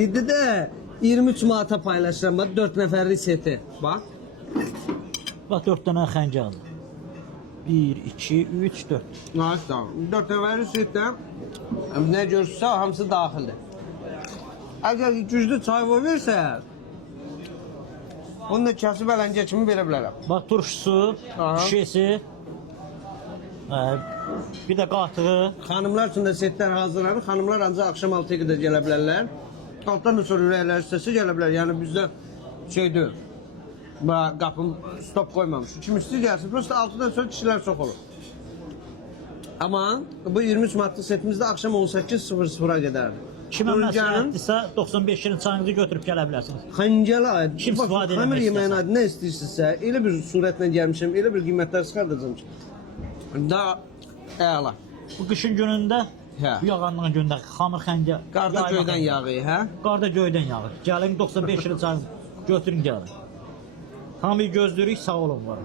İndi də 23 manata paylaşıram. 4 nəfərlik seti. Bax. Bax 4 dənə xəncər. 1, 2, 3, 4. Nasıl? 4 nəfərlik setdə nə görürsə hamısı daxildir. Əgər güclü çay versəz, onu da kəsib ələncə kimi verə bilərəm. Bax turşusu, Aha. şişesi. Bir də qatığı. Xanımlar üçün də setlər hazırlanır. Xanımlar ancaq axşam 6-ya qədər gələ bilərlər. Altdan da sonra ürəklər istəsə gələ bilər. Yəni bizdə şey deyil. Qapım stop qoymamış. Kim istəyir gəlsin. Prosta 6-dan sonra kişilər çox olur. Amma bu 23 manatlıq setimizdə axşam 18:00-a qədərdir. Kimə məsləhətdirsə 95 şirin çayınızı götürüb gələ bilərsiniz. Xəncələ aid. Kim istifadə Xəmir eləmək yeməyin istəsə. adı nə istəyirsinizsə, elə bir surətlə gəlmişəm, elə bir qiymətlər çıxardacağım ki. Daha əla. Bu qışın günündə, Hə. bu yağanlığın günündə xamır xəncər. Qarda göydən yağı, hə? Qarda göydən yağır. Gəlin 95 şirin çayınızı götürün gəlin. Hamıyı gözləyirik, sağ olun var.